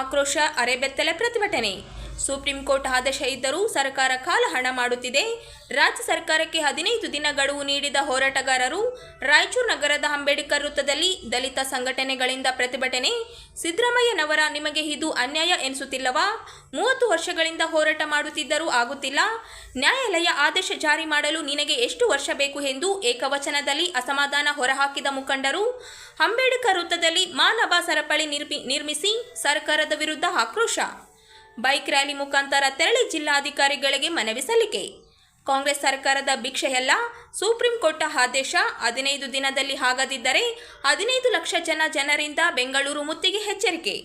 ಆಕ್ರೋಶ, ಅರೆಬೆತ್ತಲೆ ಪ್ರತಿಭಟನೆ. Supreme court ಆದೇಶ ಇದ್ದರೂ ಸರ್ಕಾರ ಕಾಲಹರಣ ಮಾಡುತ್ತಿದೆ. ರಾಜ್ಯ ಸರ್ಕಾರಕ್ಕೆ 15 ದಿನ ಗಡುವು ನೀಡಿದ ಹೋರಾಟಗಾರರು ರಾಯಚೂರು ನಗರದ ಅಂಬೇಡ್ಕರ್ ವೃತ್ತದಲ್ಲಿ ದಲಿತ ಸಂಘಟನೆಗಳಿಂದ ಪ್ರತಿಭಟನೆ. ಸಿದ್ದರಾಮಯ್ಯನವರ, ನಿಮಗೆ ಇದು ಅನ್ಯಾಯ ಎನಿಸುತ್ತಿಲ್ಲವಾ? 30 ವರ್ಷಗಳಿಂದ ಹೋರಾಟ ಮಾಡುತ್ತಿದ್ದರೂ ಆಗುತ್ತಿಲ್ಲ. ನ್ಯಾಯಾಲಯ ಆದೇಶ ಜಾರಿ ಮಾಡಲು ನಿನಗೆ ಎಷ್ಟು ವರ್ಷ ಬೇಕು ಎಂದು ಏಕವಚನದಲ್ಲಿ ಅಸಮಾಧಾನ ಹೊರಹಾಕಿದ ಮುಖಂಡರು ಅಂಬೇಡ್ಕರ್ ವೃತ್ತದಲ್ಲಿ ಮಾನವ ಸರಪಳಿ ನಿರ್ಮಿಸಿ ಸರ್ಕಾರದ ವಿರುದ್ಧ ಆಕ್ರೋಶ. ಬೈಕ್ ರ್ಯಾಲಿ ಮುಖಾಂತರ ತೆರಳಿ ಜಿಲ್ಲಾಧಿಕಾರಿಗಳಿಗೆ ಮನವಿ ಸಲ್ಲಿಕೆ. ಕಾಂಗ್ರೆಸ್ ಸರ್ಕಾರದ ಭಿಕ್ಷೆಯಲ್ಲ, ಸುಪ್ರೀಂ ಕೋರ್ಟ್ ಆದೇಶ 15 ದಿನದಲ್ಲಿ ಆಗದಿದ್ದರೆ 15 ಲಕ್ಷ ಜನರಿಂದ ಬೆಂಗಳೂರು ಮುತ್ತಿಗೆ ಎಚ್ಚರಿಕೆ.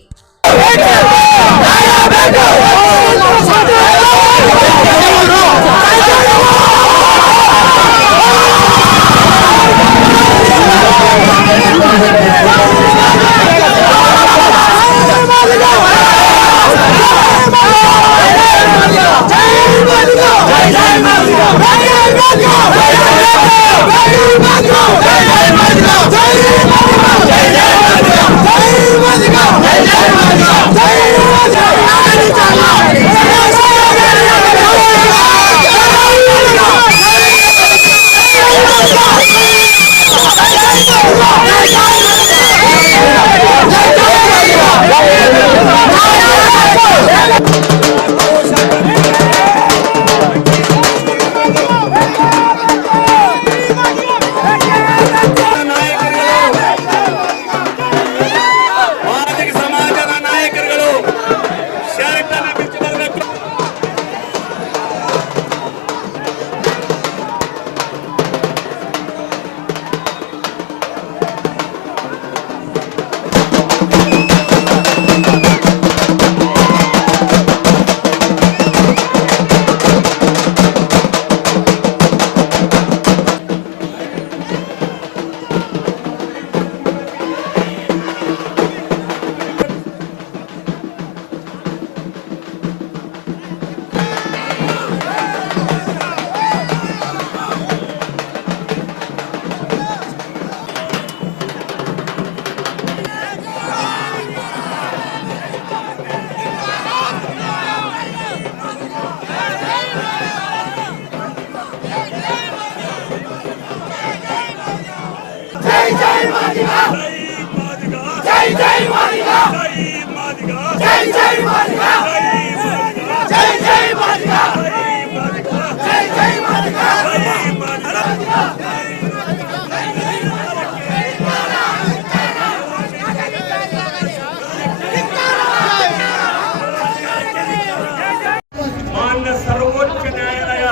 ಮಾನ್ಯ ಸರ್ವೋಚ್ಚ ನ್ಯಾಯಾಲಯ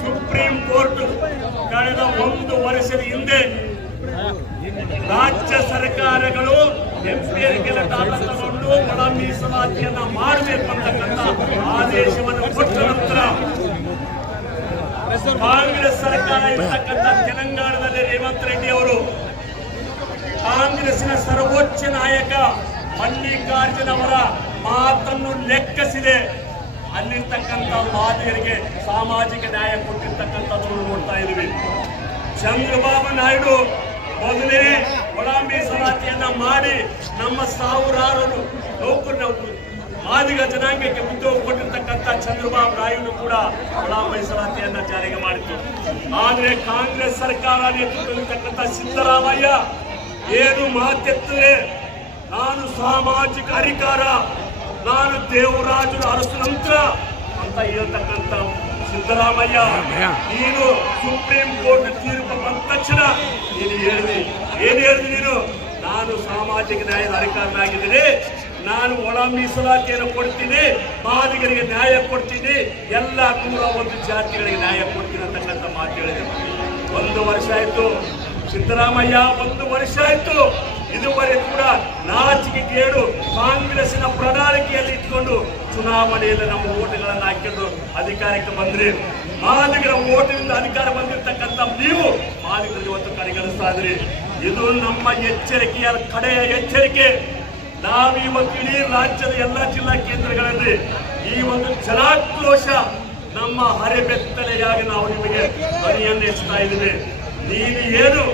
ಸುಪ್ರೀಂ ಕೋರ್ಟ್ ಕಳೆದ 1 ವರ್ಷದ ಹಿಂದೆ ರಾಜ್ಯ ಸರ್ಕಾರಗಳು ಎಂಪಿಎಲ್ಗೆ ತಗೊಂಡು ಒಳ ಮೀಸಲಾತಿಯನ್ನ ಮಾಡಬೇಕು ಅಂತಕ್ಕಂಥ ಆದೇಶವನ್ನು ಕೊಟ್ಟ ನಂತರ ಕಾಂಗ್ರೆಸ್ ಸರ್ಕಾರ ಇರ್ತಕ್ಕಂಥ ತೆಲಂಗಾಣದಲ್ಲಿ ರೇವಂತ್ ರೆಡ್ಡಿ ಅವರು ಕಾಂಗ್ರೆಸ್ಸಿನ ಸರ್ವೋಚ್ಚ ನಾಯಕ ಮಲ್ಲಿಕಾರ್ಜುನ್ ಅವರ ಮಾತನ್ನು ಲೆಕ್ಕಿಸಿದೆ. ಅಲ್ಲಿರ್ತಕ್ಕಂಥ ಬಾಧಿಯರಿಗೆ ಸಾಮಾಜಿಕ ನ್ಯಾಯ ಕೊಟ್ಟಿರ್ತಕ್ಕಂಥದ್ದನ್ನು ನೋಡ್ತಾ ಇದ್ದೀವಿ. ಚಂದ್ರಬಾಬು ನಾಯ್ಡು ಮೊದಲೇ ಒಳ ಮೀಸಲಾತಿಯನ್ನ ಮಾಡಿ ನಮ್ಮ ಸಾವಿರಾರು ಮಾದಿಗ ಜನಾಂಗಕ್ಕೆ ಉದ್ಯೋಗ ಕೊಟ್ಟಿರ್ತಕ್ಕಂಥ ಚಂದ್ರಬಾಬು ನಾಯ್ಡು ಕೂಡ ಒಳ ಮೀಸಲಾತಿಯನ್ನ ಜಾರಿಗೆ ಮಾಡಿತು. ಆದರೆ ಕಾಂಗ್ರೆಸ್ ಸರ್ಕಾರ ನೇತೃತ್ವದಲ್ಲಿರ್ತಕ್ಕಂಥ ಸಿದ್ದರಾಮಯ್ಯ ಏನು ಮಾತೆತ್ತರೆ, ನಾನು ಸಾಮಾಜಿಕ ಅಧಿಕಾರ, ನಾನು ದೇವರಾಜನ ಅರಸು ನಂತರ ಅಂತ ಹೇಳ್ತಕ್ಕಂಥ ಸಿದ್ದರಾಮಯ್ಯ, ನೀನು ಸುಪ್ರೀಂ ಕೋರ್ಟ್ ತೀರ್ಪು ಬಂದ ತಕ್ಷಣ ನೀನು ಹೇಳಿದಿ ನೀನು ನಾನು ಸಾಮಾಜಿಕ ನ್ಯಾಯದ ಅಧಿಕಾರನಾಗಿದ್ದೀನಿ, ನಾನು ಒಳ ಮೀಸಲಾತಿಯನ್ನು ಕೊಡ್ತೀನಿ, ಮಾದಿಗರಿಗೆ ನ್ಯಾಯ ಕೊಡ್ತೀನಿ, ಎಲ್ಲ 101 ಜಾತಿಗಳಿಗೆ ನ್ಯಾಯ ಕೊಡ್ತೀನಿ ಅಂತಕ್ಕಂಥ ಮಾತು ಹೇಳಿದೆ. 1 ವರ್ಷ ಆಯ್ತು ಸಿದ್ದರಾಮಯ್ಯ, 1 ವರ್ಷ ಆಯ್ತು. ಇದುವರೆಗೂ ಕೂಡ ನಾಚಿಕೆಗೇಡು ಕಾಂಗ್ರೆಸ್ಸಿನ ಪ್ರಣಾಳಿಕೆಯಲ್ಲಿ ಇಟ್ಕೊಂಡು ಚುನಾವಣೆಯಲ್ಲಿ ನಮ್ಮ ಓಟುಗಳನ್ನು ಹಾಕಿಕೊಂಡು ಅಧಿಕಾರಕ್ಕೆ ಬಂದ್ರಿ. ಮಾದಿಗರ ಓಟಿನಿಂದ ಅಧಿಕಾರ ಬಂದಿರತಕ್ಕಂಥ ನೀವು ಮಾದಿಗರಿಗೆ ಇವತ್ತು ಕಡೆಗಣಿಸ್ತಾ ಇದ್ರಿ. ಇದು ನಮ್ಮ ಎಚ್ಚರಿಕೆಯ ಕಡೆಯ ಎಚ್ಚರಿಕೆ. ನಾವಿವತ್ತು ಇಡೀ ರಾಜ್ಯದ ಎಲ್ಲ ಜಿಲ್ಲಾ ಕೇಂದ್ರಗಳಲ್ಲಿ ಈ ಒಂದು ಜನಾಕ್ರೋಶ ನಮ್ಮ ಹರೆಬೆತ್ತಲೆಯಾಗಿ ನಾವು ನಿಮಗೆ ಧ್ವನಿಯನ್ನು ಎಚ್ಚುತ್ತಾ ಇದ್ದೀವಿ. ನೀವು ಏನು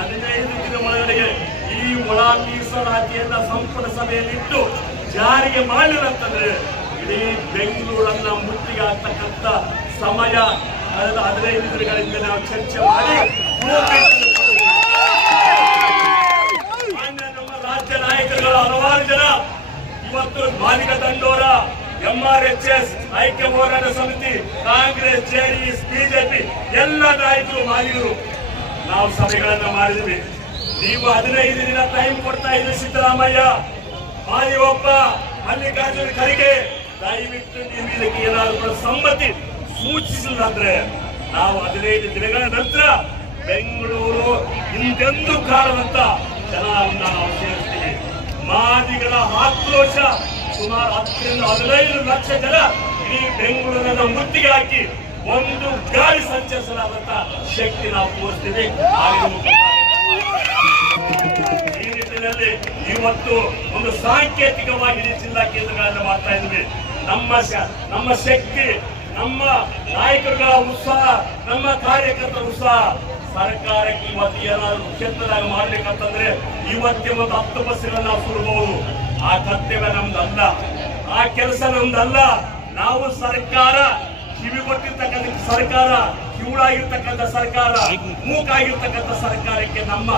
15 ದಿನ ಒಳಗಡೆಗೆ ಈ ಒಳ ಮೀಸಲಾತಿಯನ್ನ ಸಂಪುಟ ಸಭೆಯಲ್ಲಿಟ್ಟು ಜಾರಿಗೆ ಮಾಡಲಿಲ್ಲ ಅಂತಂದ್ರೆ ಇಡೀ ಬೆಂಗಳೂರನ್ನ ಮುತ್ತಿಗೆ ಆಗ್ತಕ್ಕಂಥ ಸಮಯ ಕಳೆದ 15 ದಿನಗಳಿಂದ ನಾವು ಚರ್ಚೆ ಮಾಡಿ ಮಾನ್ಯ ನಮ್ಮ ರಾಜ್ಯ ನಾಯಕರುಗಳು ಹಲವಾರು ಜನ ಇವತ್ತು ಮಾದಿಗ ದಂಡೋರ MRHS ಐಕ್ಯ ಹೋರಾಟ ಸಮಿತಿ ಕಾಂಗ್ರೆಸ್ ಜೆಡಿಎಸ್ ಬಿಜೆಪಿ ಎಲ್ಲ ನಾಯಕರು ಮಾದಿಗರು ನಾವು ಸಭೆಗಳನ್ನ ಮಾಡಿದ್ವಿ. ನೀವು 15 ದಿನ ಟೈಮ್ ಕೊಡ್ತಾ ಇದ್ರಿ ಸಿದ್ದರಾಮಯ್ಯ, ಮಾದಿಗೊಬ್ಬ ಮಲ್ಲಿಕಾರ್ಜುನ ಖರ್ಗೆ, ದಯವಿಟ್ಟು ನೀವು ಇದಕ್ಕೆ ಏನಾದರೂ ಸಮ್ಮತಿ ಸೂಚಿಸಿದ್ರೆ ನಾವು 15 ದಿನಗಳ ನಂತರ ಬೆಂಗಳೂರು ಹಿಂದೆಂದೂ ಕಾಣದಂತ ಜನರನ್ನ ನಾವು ಸೇರಿಸ್ತೀವಿ. ಮಾದಿಗಳ ಆಕ್ರೋಶ ಸುಮಾರು 10 ರಿಂದ 15 ಲಕ್ಷ ಜನ ಈ ಬೆಂಗಳೂರನ್ನ ಮುತ್ತಿಗೆ ಹಾಕಿ ಒಂದು ಗಾಳಿ ಸಂಚರಿಸಲಾದಂತ ಶಕ್ತಿ ನಾವು ತೋರಿಸ್ತೀವಿ. ಈ ನಿಟ್ಟಿನಲ್ಲಿ ಇವತ್ತು ಒಂದು ಸಾಂಕೇತಿಕವಾಗಿ ಜಿಲ್ಲಾ ಕೇಂದ್ರಗಳನ್ನು ಮಾಡ್ತಾ ಇದ್ವಿ. ನಮ್ಮ ಶಕ್ತಿ, ನಮ್ಮ ನಾಯಕರುಗಳ ಉತ್ಸಾಹ, ನಮ್ಮ ಕಾರ್ಯಕರ್ತರ ಉತ್ಸಾಹ ಸರ್ಕಾರಕ್ಕೆ ಇವತ್ತು ಏನಾದ್ರು ಕ್ಷೇತ್ರದಾಗ ಮಾಡ್ಬೇಕಂತಂದ್ರೆ ಇವತ್ತೇ ಒಂದು 10 ಬಸ್ಗಳನ್ನು ನಾವು ಸುಡಬಹುದು. ಆ ಕರ್ತವ್ಯ ನಮ್ದಲ್ಲ, ಆ ಕೆಲಸ ನಮ್ದಲ್ಲ. ನಾವು ಸರ್ಕಾರ ಕಿವಿಗೊಟ್ಟಿರ್ತಕ್ಕಂಥ ಸರ್ಕಾರ, ಕಿವುಡಾಗಿರ್ತಕ್ಕಂಥ ಸರ್ಕಾರ, ಮೂಕಾಗಿರ್ತಕ್ಕಂಥ ಸರ್ಕಾರಕ್ಕೆ ನಮ್ಮ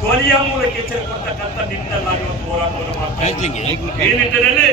ಧ್ವನಿಯ ಮೂಲಕ ಎಚ್ಚರಿಕೆ ಕೊಡ್ತಕ್ಕಂಥ ನಿಟ್ಟಿನಲ್ಲಿ ನಾವು ಇವತ್ತು ಹೋರಾಟವನ್ನು ಮಾಡ್ತಾ ಇದ್ದೀವಿ. ಈ ನಿಟ್ಟಿನಲ್ಲಿ